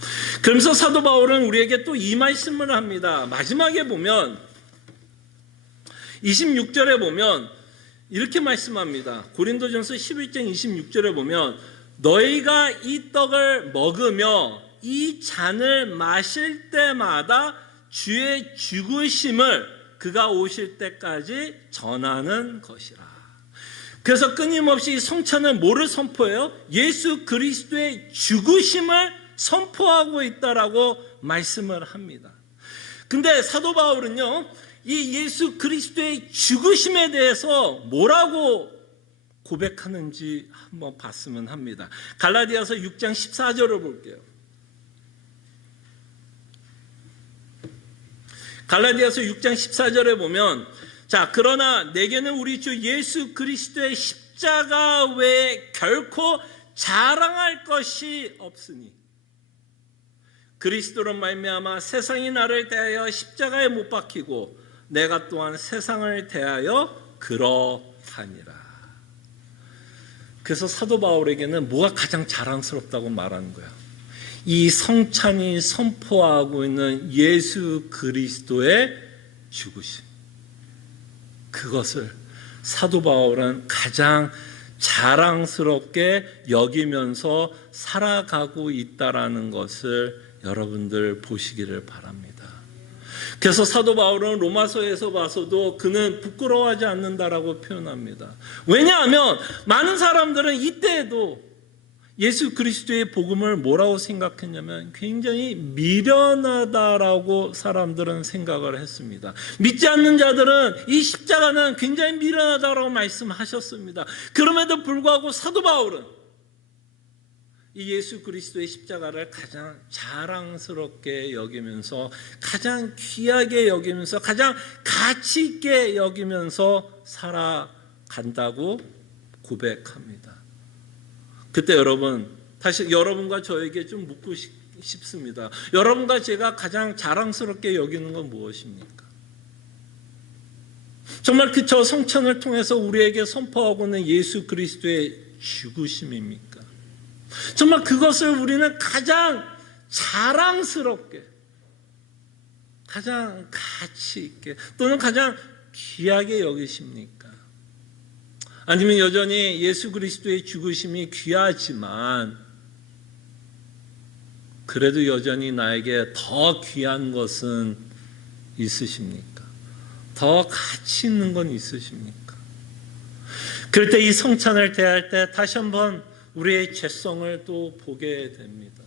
그러면서 사도 바울은 우리에게 또 이 말씀을 합니다. 마지막에 보면 26절에 보면 이렇게 말씀합니다. 고린도전서 11장 26절에 보면 너희가 이 떡을 먹으며 이 잔을 마실 때마다 주의 죽으심을 그가 오실 때까지 전하는 것이라. 그래서 끊임없이 성찬은 뭐를 선포해요? 예수 그리스도의 죽으심을 선포하고 있다라고 말씀을 합니다. 근데 사도 바울은요, 이 예수 그리스도의 죽으심에 대해서 뭐라고 고백하는지 한번 봤으면 합니다. 갈라디아서 6장 14절을 볼게요. 갈라디아서 6장 14절에 보면 자, 그러나 내게는 우리 주 예수 그리스도의 십자가 외에 결코 자랑할 것이 없으니 그리스도로 말미암아 세상이 나를 대하여 십자가에 못 박히고 내가 또한 세상을 대하여 그러하니라. 그래서 사도 바울에게는 뭐가 가장 자랑스럽다고 말하는 거야? 이 성찬이 선포하고 있는 예수 그리스도의 죽으심. 그것을 사도 바울은 가장 자랑스럽게 여기면서 살아가고 있다라는 것을 여러분들 보시기를 바랍니다. 그래서 사도 바울은 로마서에서 봐서도 그는 부끄러워하지 않는다라고 표현합니다. 왜냐하면 많은 사람들은 이때에도 예수 그리스도의 복음을 뭐라고 생각했냐면 굉장히 미련하다라고 사람들은 생각을 했습니다. 믿지 않는 자들은 이 십자가는 굉장히 미련하다라고 말씀하셨습니다. 그럼에도 불구하고 사도 바울은 이 예수 그리스도의 십자가를 가장 자랑스럽게 여기면서 가장 귀하게 여기면서 가장 가치 있게 여기면서 살아간다고 고백합니다. 그때 여러분, 다시 여러분과 저에게 좀 묻고 싶습니다. 여러분과 제가 가장 자랑스럽게 여기는 건 무엇입니까? 정말 저 성찬을 통해서 우리에게 선포하고 있는 예수 그리스도의 죽으심입니까? 정말 그것을 우리는 가장 자랑스럽게, 가장 가치 있게 또는 가장 귀하게 여기십니까? 아니면 여전히 예수 그리스도의 죽으심이 귀하지만 그래도 여전히 나에게 더 귀한 것은 있으십니까? 더 가치 있는 건 있으십니까? 그럴 때 이 성찬을 대할 때 다시 한번 우리의 죄성을 또 보게 됩니다.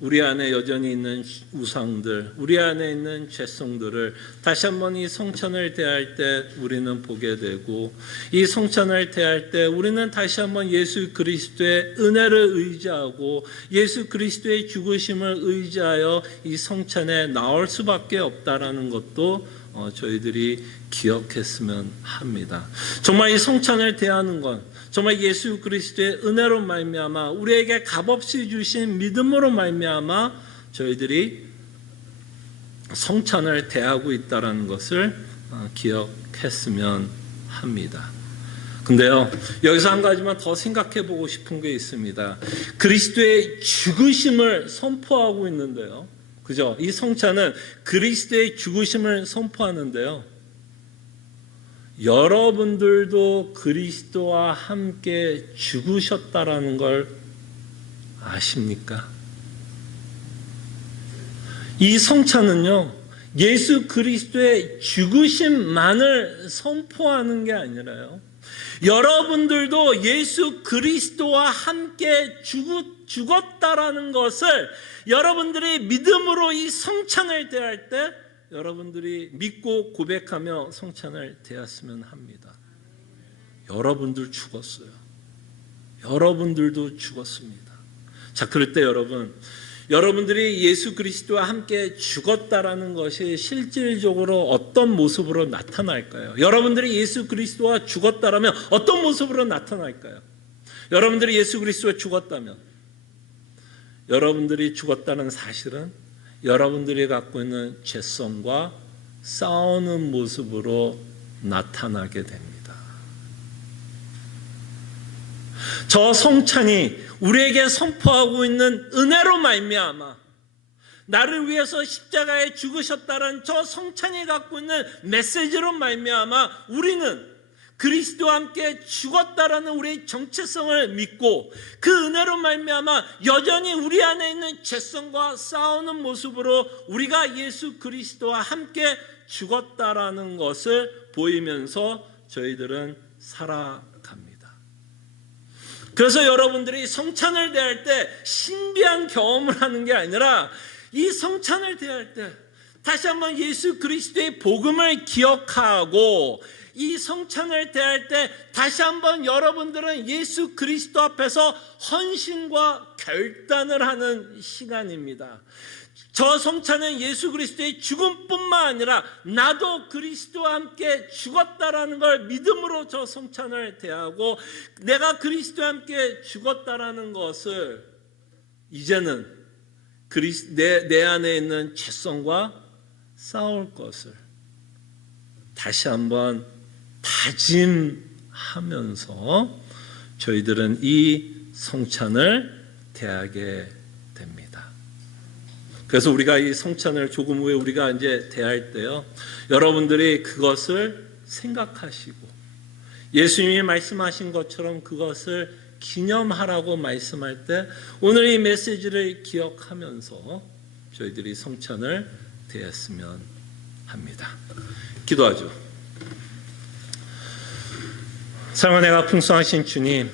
우리 안에 여전히 있는 우상들, 우리 안에 있는 죄성들을 다시 한번 이 성찬을 대할 때 우리는 보게 되고, 이 성찬을 대할 때 우리는 다시 한번 예수 그리스도의 은혜를 의지하고 예수 그리스도의 죽으심을 의지하여 이 성찬에 나올 수밖에 없다라는 것도 저희들이 기억했으면 합니다. 정말 이 성찬을 대하는 건 정말 예수 그리스도의 은혜로 말미암아 우리에게 값없이 주신 믿음으로 말미암아 저희들이 성찬을 대하고 있다는 것을 기억했으면 합니다. 근데요, 여기서 한 가지만 더 생각해 보고 싶은 게 있습니다. 그리스도의 죽으심을 선포하고 있는데요. 그죠? 이 성찬은 그리스도의 죽으심을 선포하는데요. 여러분들도 그리스도와 함께 죽으셨다라는 걸 아십니까? 이 성찬은요, 예수 그리스도의 죽으심만을 선포하는 게 아니라요, 여러분들도 예수 그리스도와 함께 죽었다라는 것을 여러분들이 믿음으로 이 성찬을 대할 때 여러분들이 믿고 고백하며 성찬을 대했으면 합니다. 여러분들 죽었어요. 여러분들도 죽었습니다. 자, 그럴 때 여러분들이 예수 그리스도와 함께 죽었다라는 것이 실질적으로 어떤 모습으로 나타날까요? 여러분들이 예수 그리스도와 죽었다라면 어떤 모습으로 나타날까요? 여러분들이 예수 그리스도와 죽었다면, 여러분들이 죽었다는 사실은 여러분들이 갖고 있는 죄성과 싸우는 모습으로 나타나게 됩니다. 저 성찬이 우리에게 선포하고 있는 은혜로 말미암아 나를 위해서 십자가에 죽으셨다는 저 성찬이 갖고 있는 메시지로 말미암아 우리는 그리스도와 함께 죽었다라는 우리의 정체성을 믿고 그 은혜로 말미암아 여전히 우리 안에 있는 죄성과 싸우는 모습으로 우리가 예수 그리스도와 함께 죽었다라는 것을 보이면서 저희들은 살아갑니다. 그래서 여러분들이 성찬을 대할 때 신비한 경험을 하는 게 아니라 이 성찬을 대할 때 다시 한번 예수 그리스도의 복음을 기억하고 이 성찬을 대할 때 다시 한번 여러분들은 예수 그리스도 앞에서 헌신과 결단을 하는 시간입니다. 저 성찬은 예수 그리스도의 죽음뿐만 아니라 나도 그리스도와 함께 죽었다라는 걸 믿음으로 저 성찬을 대하고 내가 그리스도와 함께 죽었다라는 것을 이제는 내 안에 있는 죄성과 싸울 것을 다시 한번 다짐하면서 저희들은 이 성찬을 대하게 됩니다. 그래서 우리가 이 성찬을 조금 후에 우리가 이제 대할 때요, 여러분들이 그것을 생각하시고 예수님이 말씀하신 것처럼 그것을 기념하라고 말씀할 때 오늘 이 메시지를 기억하면서 저희들이 성찬을 대했으면 합니다. 기도하죠. 사랑하는 풍성하신 주님,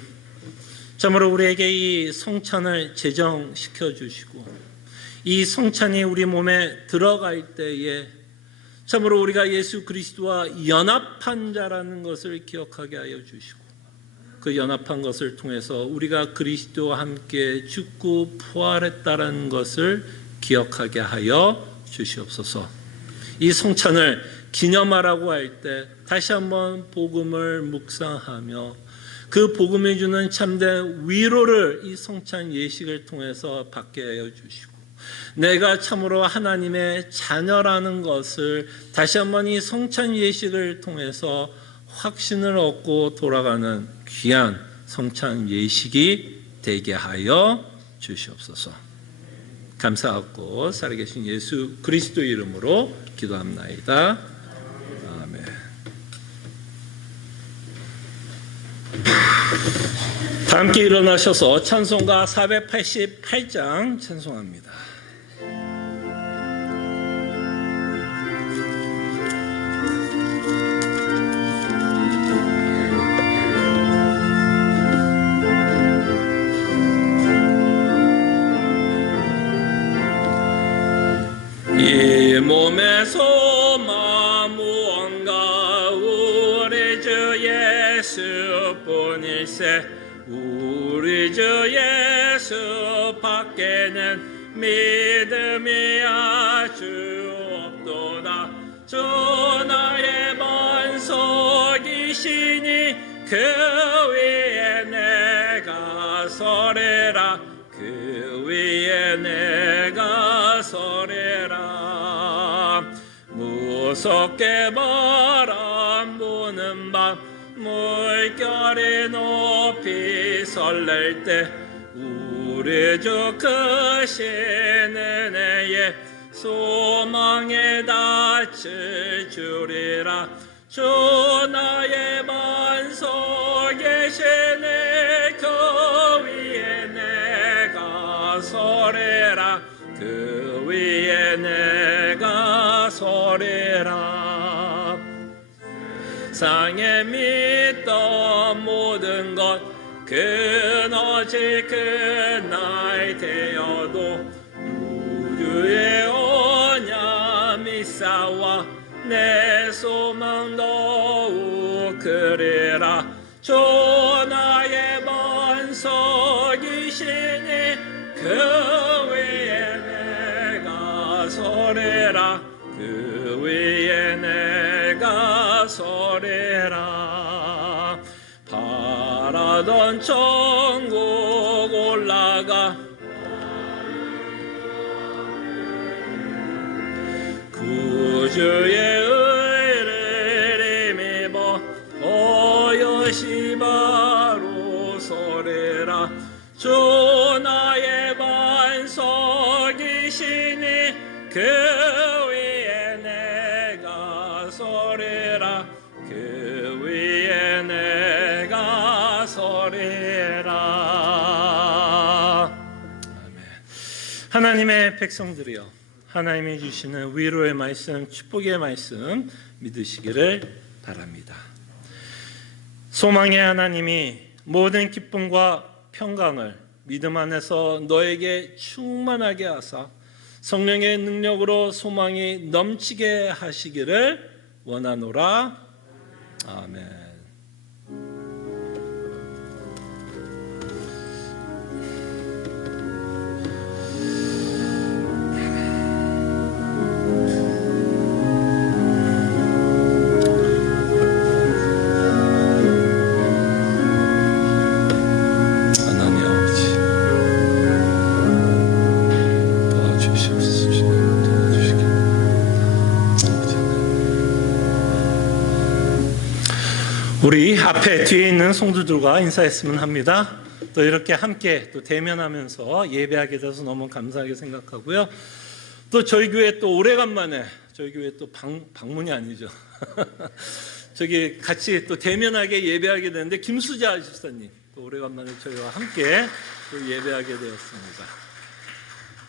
참으로 우리에게 이 성찬을 제정시켜 주시고 이 성찬이 우리 몸에 들어갈 때에 참으로 우리가 예수 그리스도와 연합한 자라는 것을 기억하게 하여 주시고 그 연합한 것을 통해서 우리가 그리스도와 함께 죽고 부활했다는 것을 기억하게 하여 주시옵소서. 이 성찬을 기념하라고 할 때 다시 한번 복음을 묵상하며 그 복음이 주는 참된 위로를 이 성찬 예식을 통해서 받게 하여 주시고 내가 참으로 하나님의 자녀라는 것을 다시 한번 이 성찬 예식을 통해서 확신을 얻고 돌아가는 귀한 성찬 예식이 되게 하여 주시옵소서. 감사하고 살아계신 예수 그리스도 이름으로 기도합나이다. 아멘. 다 함께 일어나셔서 찬송가 488장 찬송합니다. 말세 우리 주 예수 밖에는 믿음이 아주 없도다. 주 나의 반석이시니 그 위에 내가 서리라. 그 위에 내가 서리라. 무섭게 바람 부는 밤 물결이 높이 설렐 때 우리 주 크신 은혜에 소망에 닻을 주리라. 주 나의 반석이시네 그 위에 내가 서리라. 그 위에 내가 서리라. 세상에 믿던 모든 것 그너질 그날 되어도 우주의 언약이 쌓아 내 소망 더욱 크리라. 주 나의 반석이시니 그 위에 내가 서리라. 그 위에 내가 서리라. 바라던 천국 올라가 구주의 의를 힘입어 어여시 바로 서리라. 주 나의 반석이시니 그 위에 내가 서리라. 그 위에 내가 서리라. 아멘. 하나님의 백성들이여, 하나님이 주시는 위로의 말씀, 축복의 말씀 믿으시기를 바랍니다. 소망의 하나님이 모든 기쁨과 평강을 믿음 안에서 너에게 충만하게 하사 성령의 능력으로 소망이 넘치게 하시기를 원하노라. 아멘. 우리 앞에 뒤에 있는 성도들과 인사했으면 합니다. 또 이렇게 함께 또 대면하면서 예배하게 돼서 너무 감사하게 생각하고요. 또 저희 교회 또 오래간만에 저희 교회 또 방문이 아니죠. 저기 같이 또 대면하게 예배하게 되는데 김수자 집사님 또 오래간만에 저희와 함께 또 예배하게 되었습니다.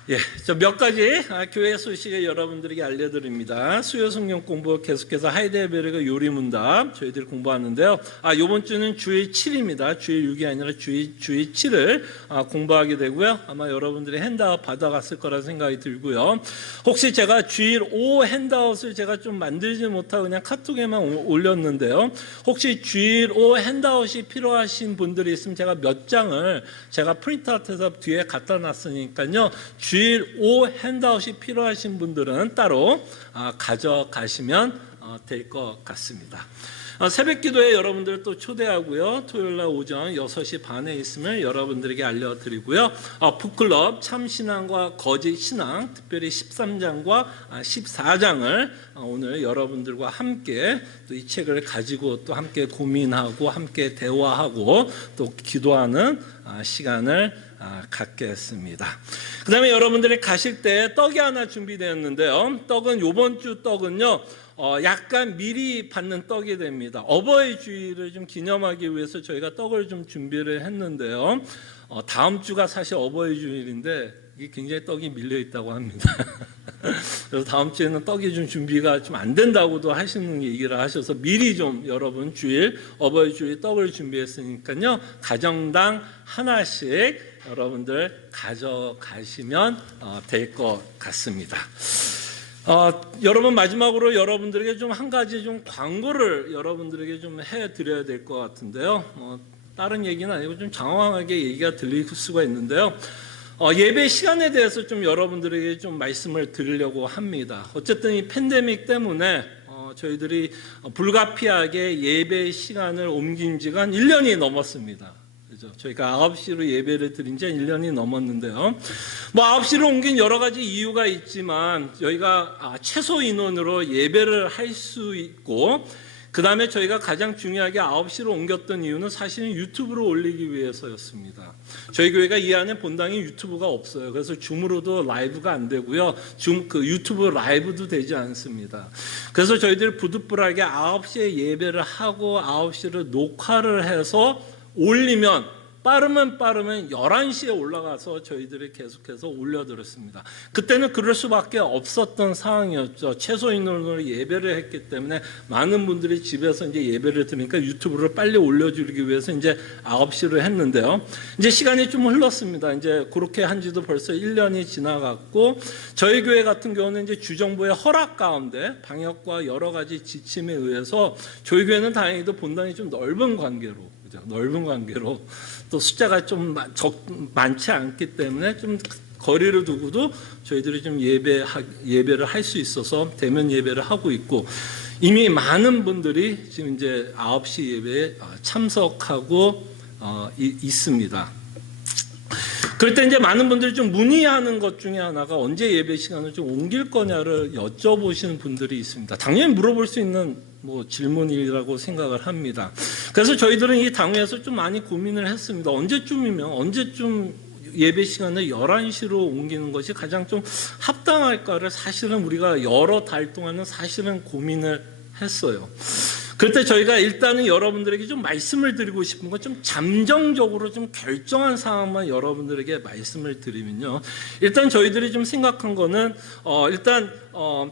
예, 저 몇 가지 교회 소식을 여러분들에게 알려드립니다. 수요 성경 공부 계속해서 하이델베르그 요리문답 저희들이 공부하는데요. 이번 주는 주일 7입니다. 주일 6이 아니라 주일 7을 공부하게 되고요. 아마 여러분들이 핸드아웃 받아갔을 거라 생각이 들고요. 혹시 제가 주일 5 핸드아웃을 제가 좀 만들지 못하고 그냥 카톡에만 올렸는데요. 혹시 주일 5 핸드아웃이 필요하신 분들이 있으면 제가 몇 장을 제가 프린트아웃해서 뒤에 갖다 놨으니까요. 주일 5 핸드아웃이 필요하신 분들은 따로 가져가시면 될 것 같습니다. 새벽 기도에 여러분들 또 초대하고요. 토요일날 오전 6시 반에 있으면 여러분들에게 알려드리고요. 북클럽 참신앙과 거짓신앙 특별히 13장과 14장을 오늘 여러분들과 함께 또 이 책을 가지고 또 함께 고민하고 함께 대화하고 또 기도하는 시간을 갖겠습니다. 그 다음에 여러분들이 가실 때 떡이 하나 준비되었는데요. 떡은 이번 주 떡은요. 약간 미리 받는 떡이 됩니다. 어버이 주일을 좀 기념하기 위해서 저희가 떡을 좀 준비를 했는데요. 다음 주가 사실 어버이 주일인데 이게 굉장히 떡이 밀려 있다고 합니다. 그래서 다음 주에는 떡이 좀 준비가 좀 안 된다고도 하시는 얘기를 하셔서 미리 좀 여러분 주일 어버이 주일 떡을 준비했으니까요. 가정당 하나씩 여러분들 가져가시면 될 것 같습니다. 여러분 마지막으로 여러분들에게 좀 한 가지 좀 광고를 여러분들에게 좀 해드려야 될 것 같은데요. 다른 얘기는 아니고 좀 장황하게 얘기가 들릴 수가 있는데요. 예배 시간에 대해서 좀 여러분들에게 좀 말씀을 드리려고 합니다. 어쨌든 이 팬데믹 때문에 저희들이 불가피하게 예배 시간을 옮긴 지가 한 1년이 넘었습니다. 그죠? 저희가 9시로 예배를 드린 지 1년이 넘었는데요. 9시로 옮긴 여러 가지 이유가 있지만 저희가 최소 인원으로 예배를 할 수 있고, 그 다음에 저희가 가장 중요하게 9시로 옮겼던 이유는 사실은 유튜브로 올리기 위해서였습니다. 저희 교회가 이 안에 본당에 유튜브가 없어요. 그래서 줌으로도 라이브가 안 되고요. 유튜브 라이브도 되지 않습니다. 그래서 저희들이 부득불하게 9시에 예배를 하고 9시를 녹화를 해서 올리면 빠르면 11시에 올라가서 저희들이 계속해서 올려드렸습니다. 그때는 그럴 수밖에 없었던 상황이었죠. 최소 인원으로 예배를 했기 때문에 많은 분들이 집에서 이제 예배를 드리니까 유튜브를 빨리 올려주기 위해서 이제 9시로 했는데요. 이제 시간이 좀 흘렀습니다. 이제 그렇게 한 지도 벌써 1년이 지나갔고, 저희 교회 같은 경우는 이제 주정부의 허락 가운데 방역과 여러 가지 지침에 의해서 저희 교회는 다행히도 본당이 좀 넓은 관계로 또 숫자가 좀 많지 않기 때문에 좀 거리를 두고도 저희들이 좀 예배를 할 수 있어서 대면 예배를 하고 있고, 이미 많은 분들이 지금 이제 9시 예배에 참석하고 있습니다. 그럴 때 이제 많은 분들이 좀 문의하는 것 중에 하나가 언제 예배 시간을 좀 옮길 거냐를 여쭤보시는 분들이 있습니다. 당연히 물어볼 수 있는 질문이라고 생각을 합니다. 그래서 저희들은 이 당회에서 좀 많이 고민을 했습니다. 언제쯤 예배 시간을 11시로 옮기는 것이 가장 좀 합당할까를 사실은 우리가 여러 달 동안은 사실은 고민을 했어요. 그럴 때 저희가 일단은 여러분들에게 좀 말씀을 드리고 싶은 건 좀 잠정적으로 좀 결정한 상황만 여러분들에게 말씀을 드리면요. 일단 저희들이 좀 생각한 거는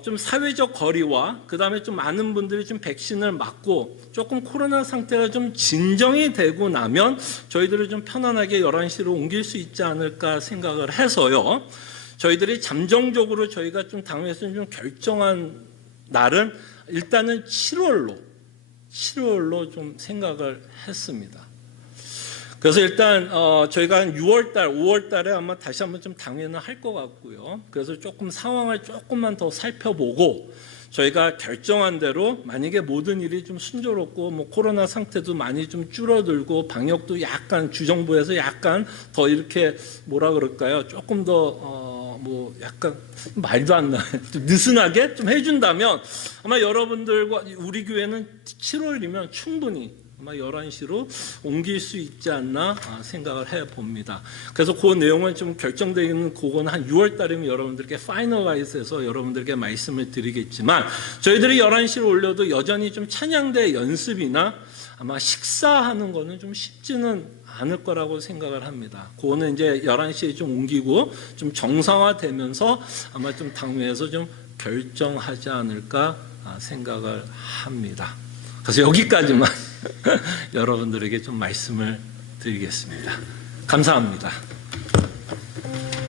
좀 사회적 거리와 그 다음에 좀 많은 분들이 좀 백신을 맞고 조금 코로나 상태가 좀 진정이 되고 나면 저희들을 좀 편안하게 11시로 옮길 수 있지 않을까 생각을 해서요. 저희들이 잠정적으로 저희가 좀 당회에서 좀 결정한 날은 일단은 7월로 좀 생각을 했습니다. 그래서 일단 저희가 한 6월 달, 5월 달에 아마 다시 한번 좀 당회는 할 것 같고요. 그래서 조금 상황을 조금만 더 살펴보고 저희가 결정한 대로 만약에 모든 일이 좀 순조롭고 코로나 상태도 많이 좀 줄어들고 방역도 약간 주정부에서 약간 더 이렇게 조금 더 약간 말도 안 나요. 좀 느슨하게 좀 해준다면 아마 여러분들과 우리 교회는 7월이면 충분히 아마 11시로 옮길 수 있지 않나 생각을 해봅니다. 그래서 그 내용은 좀 결정되는 그건 한 6월 달이면 여러분들께 파이널라이즈해서 여러분들께 말씀을 드리겠지만, 저희들이 11시로 올려도 여전히 좀 찬양대 연습이나 아마 식사하는 거는 좀 쉽지는 않을 거라고 생각을 합니다. 그거는 이제 11시에 좀 옮기고 좀 정상화되면서 아마 좀 당회에서 좀 결정하지 않을까 생각을 합니다. 그래서 여기까지만 여러분들에게 좀 말씀을 드리겠습니다. 감사합니다.